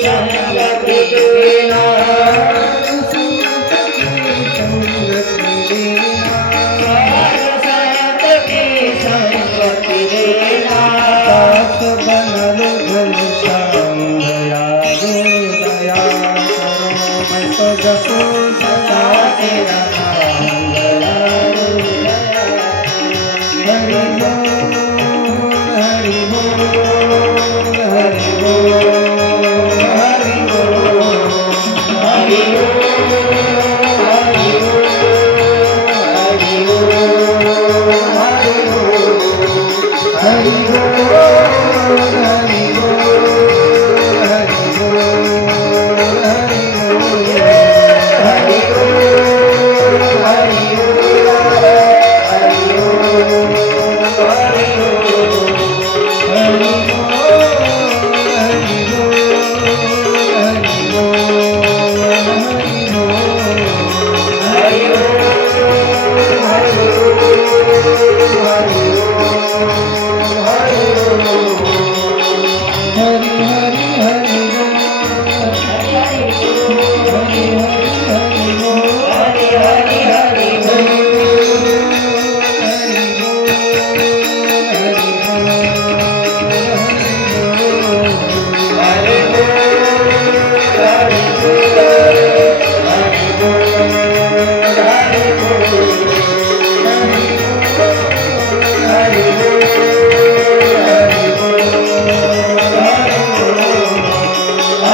సంగతి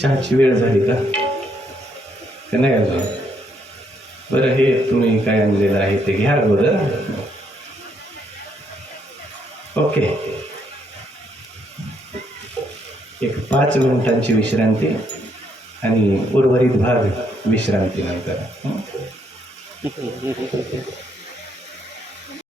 चहाची वेळ झाली का? ते नाही अजून. बरं हे तुम्ही काय आणलेलं आहे ते घ्या बरं ओके. एक पाच मिनिटांची विश्रांती आणि उर्वरित भाग विश्रांतीनंतर.